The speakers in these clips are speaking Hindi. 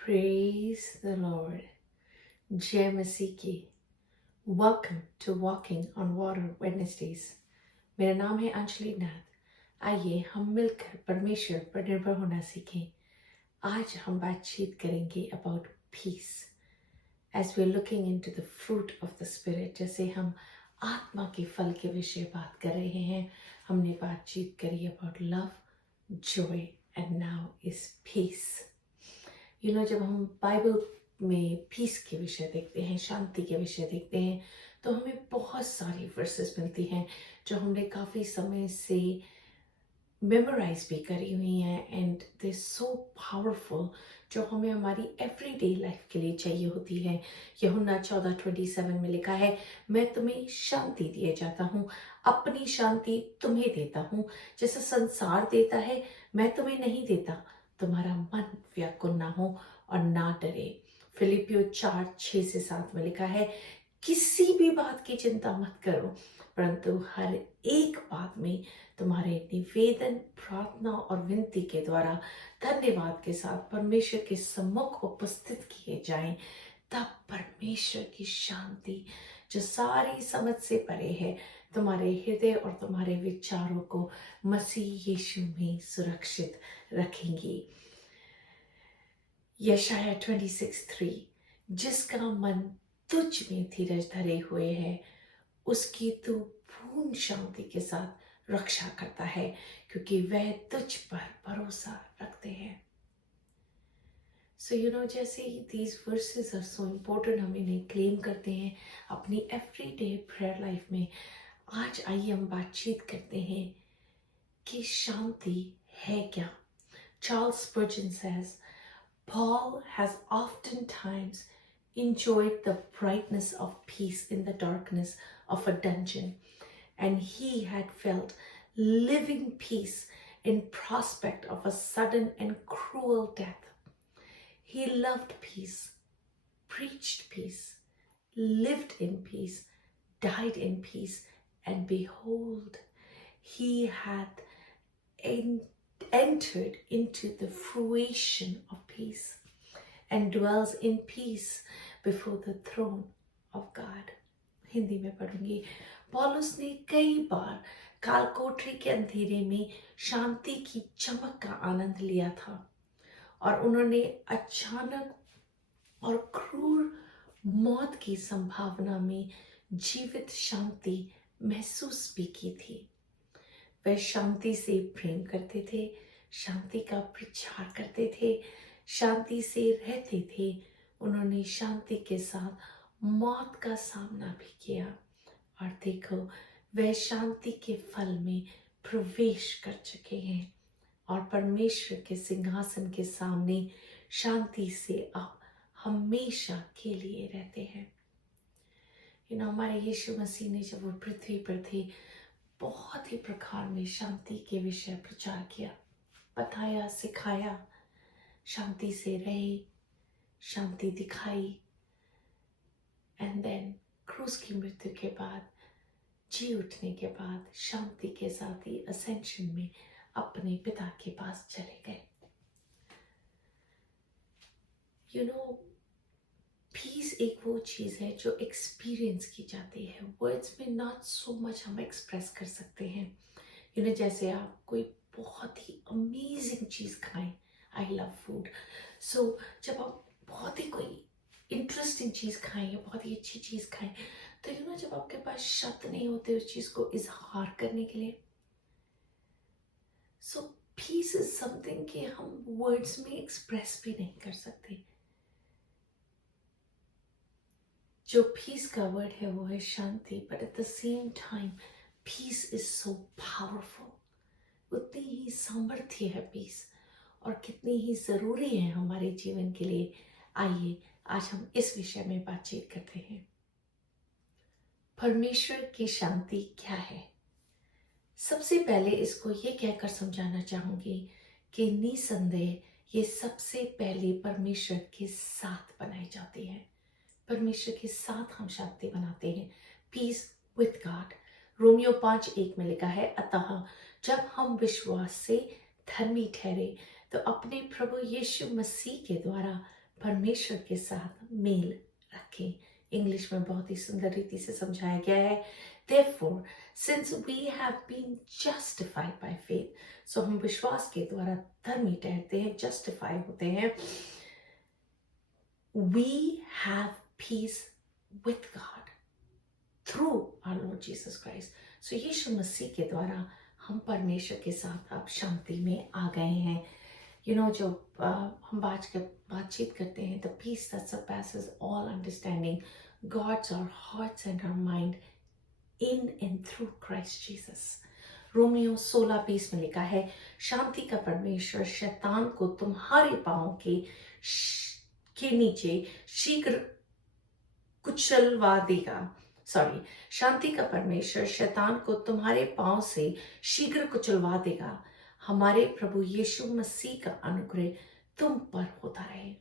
Praise the Lord. जय मसीह की। Welcome to Walking on Water Wednesdays. मेरा नाम है अंजलि नाथ। आइए हम मिलकर परमेश्वर पर निर्भर होना सीखें। आज हम बातचीत करेंगे about peace. As we're looking into the fruit of the Spirit, जैसे हम आत्मा के फल के विषय बात कर रहे हैं, हमने बातचीत करी about love, joy, and now is peace. जब हम बाइबल में पीस के विषय देखते हैं, शांति के विषय देखते हैं, तो हमें बहुत सारी वर्सेस मिलती हैं जो हमने काफ़ी समय से मेमोराइज भी करी हुई हैं एंड दे सो पावरफुल, जो हमें हमारी एवरीडे लाइफ के लिए चाहिए होती है। यूहन्ना 14:27 में लिखा है, मैं तुम्हें शांति दिए जाता हूँ, अपनी शांति तुम्हें देता हूँ, जैसा संसार देता है मैं तुम्हें नहीं देता। तुम्हारा मन व्याकुल ना हो और ना डरे। फिलिपियो 4:6-7 में लिखा है, किसी भी बात की चिंता मत करो, परंतु हर एक बात में तुम्हारे निवेदन, प्रार्थना और विनती के द्वारा धन्यवाद के साथ परमेश्वर के सम्मुख उपस्थित किए जाएं। तब परमेश्वर की शांति, जो सारी समझ से परे है, तुम्हारे हृदय और तुम्हारे विचारों को मसीह यीशु में सुरक्षित रखेंगी। यशाया 26:3, जिसका मन तुझ में धीरज धरे हुए है, उसकी तू पूर्ण शांति के साथ रक्षा करता है, क्योंकि वह तुझ पर भरोसा रखते हैं। So जैसे ही these verses are so important, हम इन्हें क्लेम करते हैं अपनी एवरीडे प्रेयर लाइफ में। आज आइए हम बातचीत करते हैं कि शांति है क्या। Charles Spurgeon says, Paul has oftentimes enjoyed the brightness of peace in the darkness of a dungeon, and he had felt living peace in prospect of a sudden and cruel death. He loved peace, preached peace, lived in peace, died in peace, and behold, he had entered into the fruition of peace and dwells in peace before the throne of God. Hindi में पढ़ूंगी। पौलुस ने कई बार कालकोठरी के अंधेरे में शांति की चमक का आनंद लिया था और उन्होंने अचानक और क्रूर मौत की संभावना में जीवित शांति महसूस भी की थी। वह शांति से प्रेम करते थे, शांति का प्रचार करते थे, शांति से रहते थे। उन्होंने शांति के साथ मौत का सामना भी किया और देखो, वह शांति के फल में प्रवेश कर चुके हैं और परमेश्वर के सिंहासन के सामने शांति से अब हमेशा के लिए रहते हैं। हमारे यीशु मसीह ने जब वो पृथ्वी पर थे, बहुत ही प्रकार में शांति के विषय प्रचार किया, बताया, सिखाया, शांति से रहे, शांति दिखाई। एंड देन क्रूस की मृत्यु के बाद, जी उठने के बाद, शांति के साथ ही असेंशन में अपने पिता के पास चले गए। पीस एक वो चीज है जो एक्सपीरियंस की जाती है, वर्ड्स में नॉट सो मच हम एक्सप्रेस कर सकते हैं। जैसे आप कोई बहुत ही अमेजिंग चीज खाएं, आई लव फूड, सो जब आप बहुत ही कोई इंटरेस्टिंग चीज खाएं या बहुत ही अच्छी चीज खाएं, तो जब आपके पास शब्द नहीं होते उस चीज को इजहार करने के लिए, सो पीस इज समथिंग कि हम वर्ड्स में एक्सप्रेस भी नहीं कर सकते। जो पीस का वर्ड है वो है शांति, but at the same time peace is so powerful. उतनी ही सामर्थ्य है पीस, और कितनी ही ज़रूरी है हमारे जीवन के लिए। आइए आज हम इस विषय में बातचीत करते हैं। परमेश्वर की शांति क्या है? सबसे पहले इसको ये कहकर समझाना चाहूंगी कि निसंदेह ये सबसे पहले परमेश्वर के साथ बनाई जाती है। परमेश्वर के साथ हम शांति बनाते हैं, पीस विथ गॉड। रोमियो 5:1 में लिखा है, अतः जब हम विश्वास से धर्मी ठहरे तो अपने प्रभु यीशु मसीह के द्वारा परमेश्वर के साथ मेल रखें। इंग्लिश में बहुत ही सुंदर रीति से समझाया गया है, therefore since we have been justified by faith, so हम विश्वास के द्वारा धर्मी ठहरते हैं, जस्टिफाई होते हैं, we have peace with God through our Lord Jesus Christ. So यीशु मसीह के द्वारा हम परमेश्वर के साथ अब शांति में आ गए हैं। जो हम बातचीत करते हैं, the peace that surpasses all understanding guards our hearts and our mind in and through Christ Jesus. Romeo 16:20 में लिखा है, शांति का परमेश्वर शैतान को तुम्हारे पांव के नीचे शीघ्र कुचलवा देगा। शांति का परमेश्वर शैतान को तुम्हारे पांव से शीघ्र कुचलवा देगा। हमारे प्रभु यीशु मसीह का अनुग्रह तुम पर होता रहे।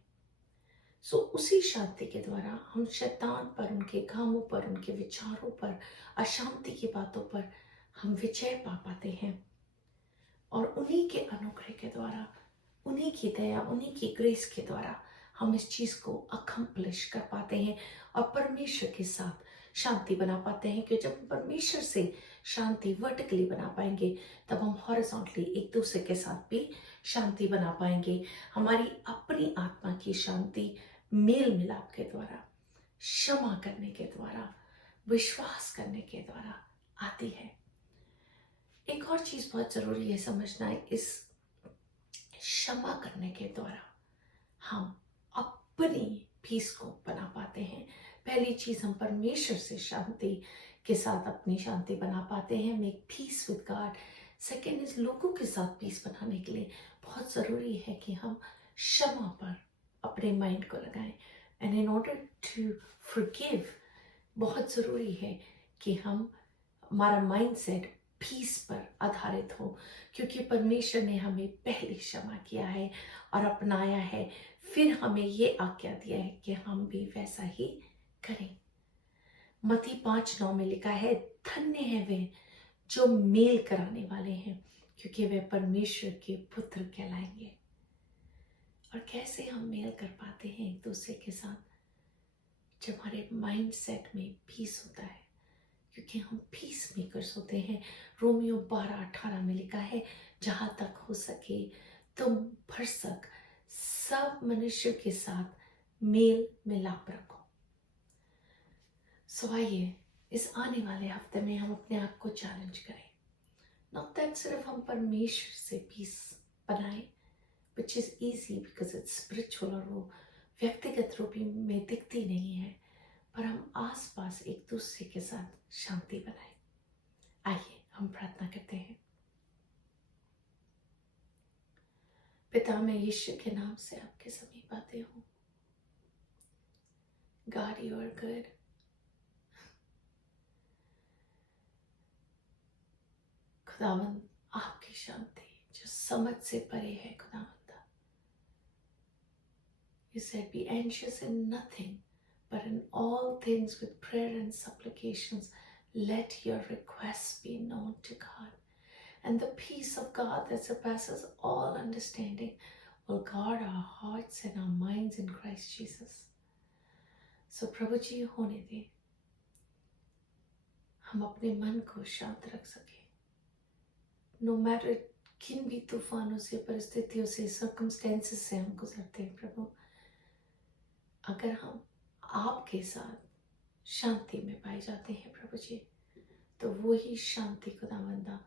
उसी शांति के द्वारा हम शैतान पर, उनके कामों पर, उनके विचारों पर, अशांति की बातों पर हम विजय पा पाते हैं। और उन्हीं के अनुग्रह के द्वारा, उन्हीं की दया, उन्हीं की ग्रेस के द्वारा हम इस चीज को अकम्प्लिश कर पाते हैं और परमेश्वर के साथ शांति बना पाते हैं। क्योंकि जब हम परमेश्वर से शांति वर्टिकली बना पाएंगे तब हम हॉरिजॉन्टली एक दूसरे के साथ भी शांति बना पाएंगे। हमारी अपनी आत्मा की शांति मेल मिलाप के द्वारा, क्षमा करने के द्वारा, विश्वास करने के द्वारा आती है। एक और चीज बहुत जरूरी है समझना है, इस क्षमा करने के द्वारा हम अपनी पीस को बना पाते हैं। पहली चीज, हम परमेश्वर से शांति के साथ अपनी शांति बना पाते हैं, make peace with God. Second is, लोगों के साथ पीस बनाने के लिए बहुत जरूरी है कि हम क्षमा पर अपने माइंड को लगाएं। And in order to forgive, बहुत जरूरी है कि हमारा माइंडसेट पीस पर आधारित हो, क्योंकि परमेश्वर ने हमें पहले क्षमा किया है और अपनाया है, फिर हमें ये आज्ञा दिया है कि हम भी वैसा ही करें। मत्ती 5:9 में लिखा है, धन्य है वे जो मेल कराने वाले हैं, क्योंकि वे परमेश्वर के पुत्र कहलाएंगे। और कैसे हम मेल कर पाते हैं एक दूसरे के साथ? जब हमारे माइंड सेट में पीस होता है, क्योंकि हम पीस मेकर्स होते हैं। रोमियो 12:18 में लिखा है, जहां तक हो सके तुम भरसक सब मनुष्य के साथ मेल मिलाप रखो। आइए इस आने वाले हफ्ते में हम अपने आप को चैलेंज करें, नॉट दैट सिर्फ हम परमेश्वर से पीस बनाएं, which is easy because it's spiritual, और वो व्यक्तिगत रूप में दिखती नहीं है, पर हम आसपास एक दूसरे के साथ शांति बनाएं। आइए हम प्रार्थना करते हैं। पिता, मैं यीशु के नाम से आपके समीप आती हूँ। God, you are good. खुदावंद, आपकी शांति जो समझ से परे है, खुदावंद, you said be anxious in nothing, but in all things with prayer and supplications let your requests be known to God, and the peace of God that surpasses all understanding will guard our hearts and our minds in Christ Jesus. So प्रभु जी, होने दें, हम अपने मन को शांत रख सके, नो मैटर किन भी तूफानों से, परिस्थितियों से, सर्कमस्टेंसेस से हम गुजरते हैं। प्रभु, अगर हम आपके साथ शांति में पाए जाते हैं प्रभु जी, तो वो ही शांति खुदावंदा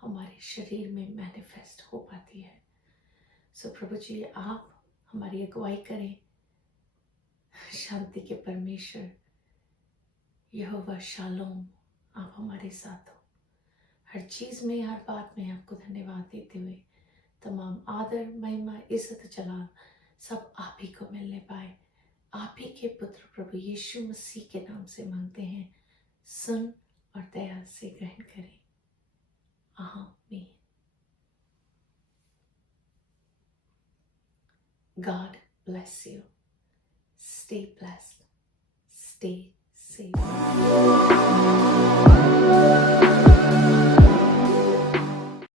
हमारे शरीर में मैनिफेस्ट हो पाती है। सो प्रभु जी, आप हमारी अगुवाई करें। शांति के परमेश्वर यहोवा शालोम, आप हमारे साथ हो। हर चीज में, हर बात में आपको धन्यवाद देते हुए तमाम आदर, महिमा, इज्जत, जलाल सब आप ही को मिलने पाए। आप ही के पुत्र प्रभु यीशु मसीह के नाम से मांगते हैं, सुन और दया से ग्रहण करें। आमीन। God bless you. Stay blessed. Stay safe.